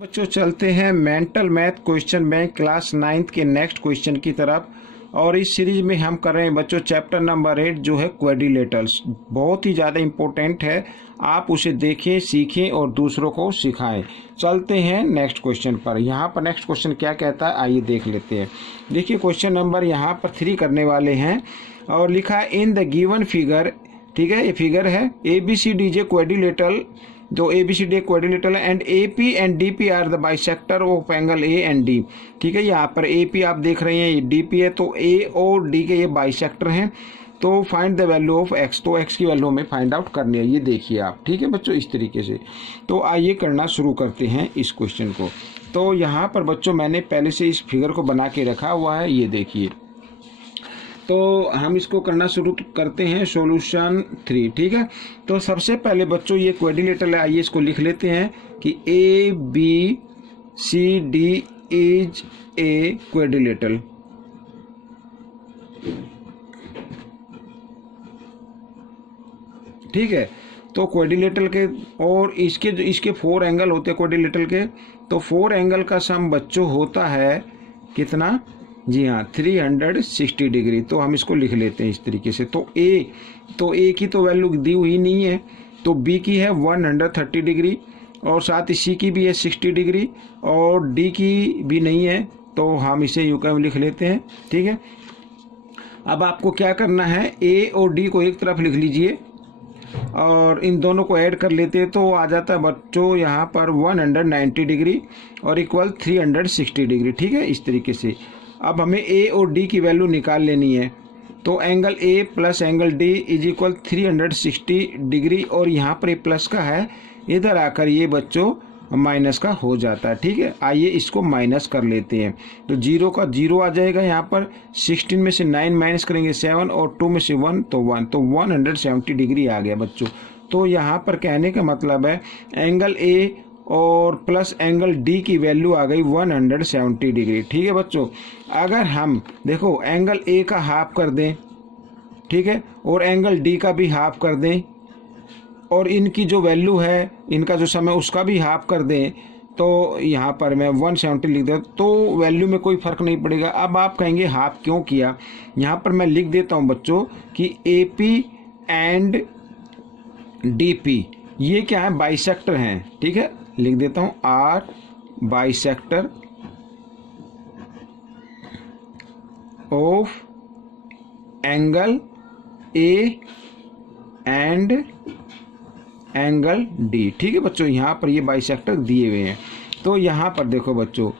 बच्चों चलते हैं mental math question bank class 9th के नेक्स्ट क्वेश्चन की तरफ। और इस सीरीज में हम कर रहे हैं बच्चों चैप्टर नंबर 8 जो है क्वाड्रिलेटरल्स। बहुत ही ज़्यादा इम्पोर्टेंट है, आप उसे देखें, सीखें और दूसरों को सिखाएं। चलते हैं नेक्स्ट क्वेश्चन पर। यहाँ पर नेक्स्ट क्वेश्चन क्या कहता है आइए देख लेते हैं। देखिए क्वेश्चन नंबर यहाँ पर 3 करने वाले हैं और लिखा है इन द गिवन फिगर। ठीक है, ये फिगर है ABCDJ क्वाड्रिलेटरल, जो ABCD क्वाड्रिलेटरल है and AP and DP are the bisector of angle A and D। ठीक है, यहाँ पर AP आप देख रहे हैं, DP है, तो A और D के ये बाइसेक्टर हैं। तो find the value of X, तो X की वैल्यू हमें फाइंड आउट करनी है। ये देखिए आप, ठीक है बच्चों, इस तरीके से। तो आइए करना शुरू करते हैं इस क्वेश्चन को। तो यहाँ पर बच्चों मैंने पहले से इस फिगर को बना के रखा हुआ है, ये देखिए। तो हम इसको करना शुरू करते हैं सॉल्यूशन 3। ठीक है, तो सबसे पहले बच्चों ये क्वाड्रिलेटरल है, आइए इसको लिख लेते हैं कि ABCD इज ए क्वाड्रिलेटरल। ठीक है, तो क्वाड्रिलेटरल के और इसके 4 एंगल होते हैं क्वाड्रिलेटरल के। तो 4 एंगल का सम बच्चों होता है कितना? जी हाँ, 360 डिग्री। तो हम इसको लिख लेते हैं इस तरीके से। तो A की तो वैल्यू दी हुई नहीं है, तो B की है 130 डिग्री और साथ ही C की भी है 60 डिग्री और D की भी नहीं है, तो हम इसे यूं का लिख लेते हैं। ठीक है, अब आपको क्या करना है, A और D को एक तरफ लिख लीजिए और इन दोनों को ऐड कर लेते हैं तो आ जाता है बच्चों यहाँ पर 190 डिग्री और इक्वल 360 डिग्री। ठीक है, इस तरीके से। अब हमें A और D की वैल्यू निकाल लेनी है। तो angle A plus angle D is equal 360 degree और यहाँ पर ये प्लस का है, इधर आकर ये बच्चों माइनस का हो जाता है। ठीक है, आइए इसको माइनस कर लेते हैं। तो 0 का 0 आ जाएगा यहाँ पर, 16 में से 9 माइनस करेंगे 7 और 2 में से 1 तो 1, तो 170 डिग्री आ गया बच्चों। तो यहाँ पर कहने का मतलब है एंगल A और प्लस एंगल D की वैल्यू आ गई 170 डिग्री। ठीक है बच्चों, अगर हम देखो एंगल A का हाफ कर दें, ठीक है, और एंगल D का भी हाफ कर दें और इनकी जो वैल्यू है, इनका जो सम है उसका भी हाफ कर दें, तो यहाँ पर मैं 170 लिख देता तो वैल्यू में कोई फ़र्क नहीं पड़ेगा। अब आप कहेंगे हाफ क्यों किया, यहाँ पर मैं लिख देता हूँ बच्चों कि AP एंड DP ये क्या है, बाइसेक्टर हैं। ठीक है, लिख देता हूँ are bisector of angle A and angle D। ठीक है बच्चों, यहाँ पर ये बाइसेक्टर दिए हुए हैं। तो यहाँ पर देखो बच्चों,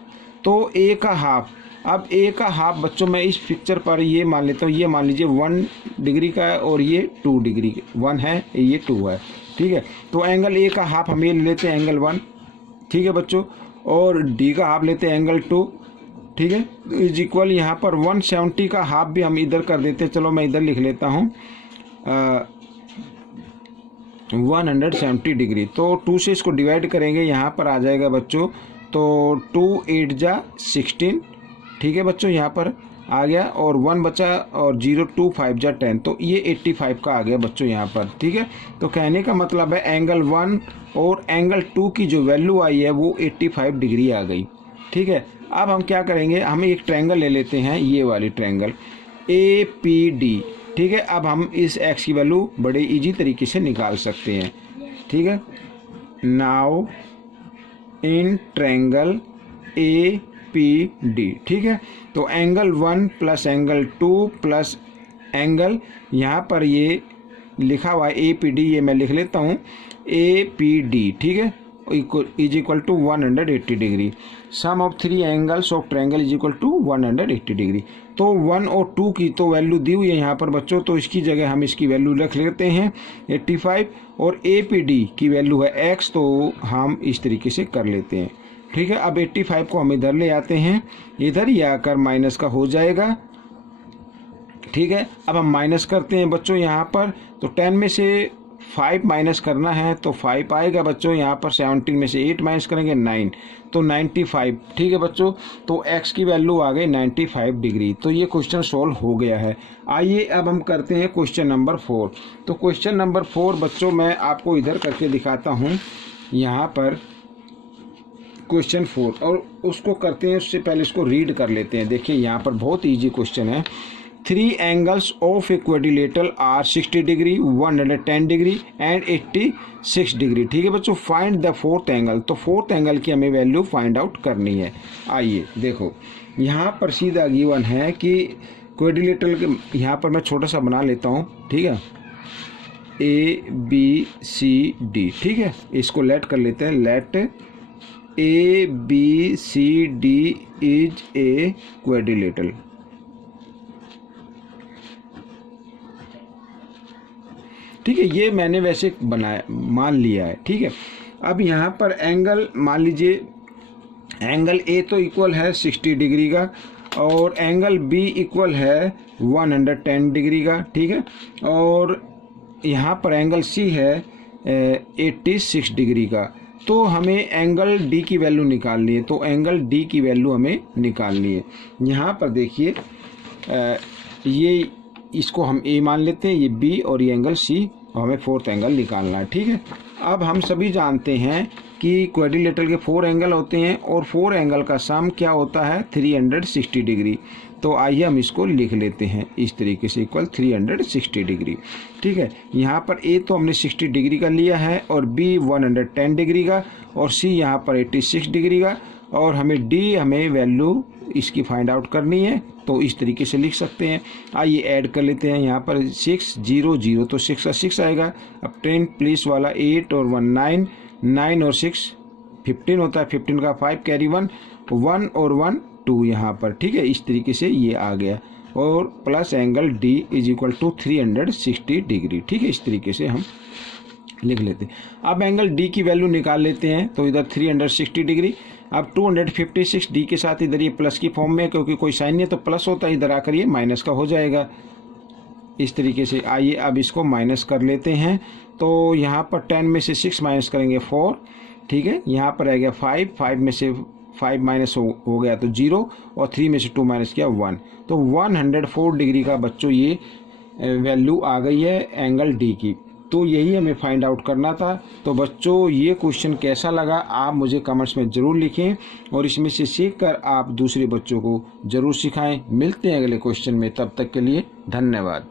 तो A का हाफ, अब A का हाफ बच्चों मैं इस पिक्चर पर ये मान लेता हूँ, ये मान लीजिए 1 डिग्री का है और ये 2 डिग्री, 1 है ये 2 है। ठीक है, तो एंगल A का हाफ हम ये ले लेते हैं एंगल 1। ठीक है बच्चों, और D का हाफ लेते हैं एंगल 2। ठीक है, इज इक्वल यहाँ पर 170 का हाफ भी हम इधर कर देते हैं। चलो मैं इधर लिख लेता हूँ 170 डिग्री। तो 2 से इसको डिवाइड करेंगे, यहाँ पर आ जाएगा बच्चों, तो 2 8 जा 16। ठीक है बच्चों, यहाँ पर आ गया और 1 बचा और 0 2 5 जा 10, तो ये 85 का आ गया बच्चों यहाँ पर। ठीक है, तो कहने का मतलब है एंगल 1 और एंगल 2 की जो वैल्यू आई है वो 85 डिग्री आ गई। ठीक है, अब हम क्या करेंगे, हम एक ट्रायंगल ले लेते हैं, ये वाली ट्रायंगल APD। ठीक है, अब हम इस X की वैल्यू बड़े इजी तरीके से निकाल सकते हैं। ठीक है, नाउ इन ट्रायंगल APD। ठीक है, तो angle 1 plus angle 2 plus angle यहाँ पर ये लिखा हुआ है APD, ये मैं लिख लेता हूँ APD। ठीक है, is equal to 180 degree. Sum of 3 angles of triangle is equal to 180 degree. तो 1 और 2 की तो वैल्यू दी हुई है यहाँ पर बच्चों, तो इसकी जगह हम इसकी वैल्यू रख लेते हैं 85 और APD की वैल्यू है X, तो हम इस तरीके से कर लेते हैं। ठीक है, अब 85 को हम इधर ले आते हैं, इधर ही आकर माइनस का हो जाएगा। ठीक है, अब हम माइनस करते हैं बच्चों यहाँ पर, तो 10 में से 5 माइनस करना है तो 5 आएगा बच्चों। यहाँ पर 17 में से 8 माइनस करेंगे 9, तो 95। ठीक है बच्चों, तो X की वैल्यू आ गई 95 डिग्री। तो ये क्वेश्चन सॉल्व हो गया है। आइए अब हम करते हैं क्वेश्चन नंबर 4। तो क्वेश्चन नंबर 4 बच्चों मैं आपको इधर करके दिखाता हूँ। यहाँ पर क्वेश्चन 4 और उसको करते हैं उससे पहले इसको रीड कर लेते हैं। देखिए यहाँ पर बहुत इजी क्वेश्चन है। 3 angles of a quadrilateral are 60 degree, 110 degree and 86 degree. ठीक है बच्चों, फाइंड द फोर्थ एंगल। तो फोर्थ एंगल की हमें वैल्यू फाइंड आउट करनी है। आइए देखो यहाँ पर सीधा गिवन है कि क्वाड्रिलेटरल के, यहाँ पर मैं छोटा सा बना लेता हूँ, ठीक है, ABCD, ठीक है, इसको लेट कर लेते हैं। Let ABCD is a quadrilateral. ठीक है, ये मैंने वैसे बनाया, मान लिया है। ठीक है, अब यहाँ पर एंगल मान लीजिए, एंगल A तो इक्वल है 60 डिग्री का और एंगल B इक्वल है 110 डिग्री का। ठीक है, और यहाँ पर एंगल C है 86 डिग्री का। तो हमें एंगल D की वैल्यू निकालनी है। तो एंगल D की वैल्यू हमें निकालनी है। यहाँ पर देखिए ये, इसको हम A मान लेते हैं, ये B और ये एंगल C, और हमें फोर्थ एंगल निकालना है। ठीक है, अब हम सभी जानते हैं कि क्वाड्रिलेटरल के 4 एंगल होते हैं और 4 एंगल का सम क्या होता है 360 डिग्री। तो आइए हम इसको लिख लेते हैं इस तरीके से, इक्वल 360 डिग्री। ठीक है, यहाँ पर A तो हमने 60 डिग्री का लिया है और B 110 डिग्री का और C यहाँ पर 86 डिग्री का, और हमें हमें वैल्यू इसकी फाइंड आउट करनी है। तो इस तरीके से लिख सकते हैं। आइए ऐड कर लेते हैं। यहाँ पर 6 0 0 तो 6 का 6 आएगा। अब 10 प्लस वाला 8 और 1 9, 9 और 6 15 होता है, 15 का 5 कैरी 1, 1 और 1 2 यहाँ पर। ठीक है, इस तरीके से ये आ गया, और plus angle D is equal to 360 degree. ठीक है, इस तरीके से हम लिख लेते हैं। अब एंगल D की वैल्यू निकाल लेते हैं। तो इधर 360 डिग्री, अब 256 D के साथ इधर ये प्लस की फॉर्म में, क्योंकि कोई साइन नहीं है तो प्लस होता है, इधर आकर ये माइनस का हो जाएगा इस तरीके से। आइए अब इसको माइनस कर लेते हैं। तो यहाँ पर 10 में से 6 माइनस करेंगे 4। ठीक है, यहाँ पर आएगा 5, 5 में से 5 माइनस हो गया तो 0, और 3 में से 2 माइनस किया 1। तो 104 डिग्री का बच्चों ये वैल्यू आ गई है एंगल D की। तो यही हमें फाइंड आउट करना था। तो बच्चों ये क्वेश्चन कैसा लगा आप मुझे कमेंट्स में ज़रूर लिखें, और इसमें से सीखकर आप दूसरे बच्चों को ज़रूर सिखाएं। मिलते हैं अगले क्वेश्चन में, तब तक के लिए धन्यवाद।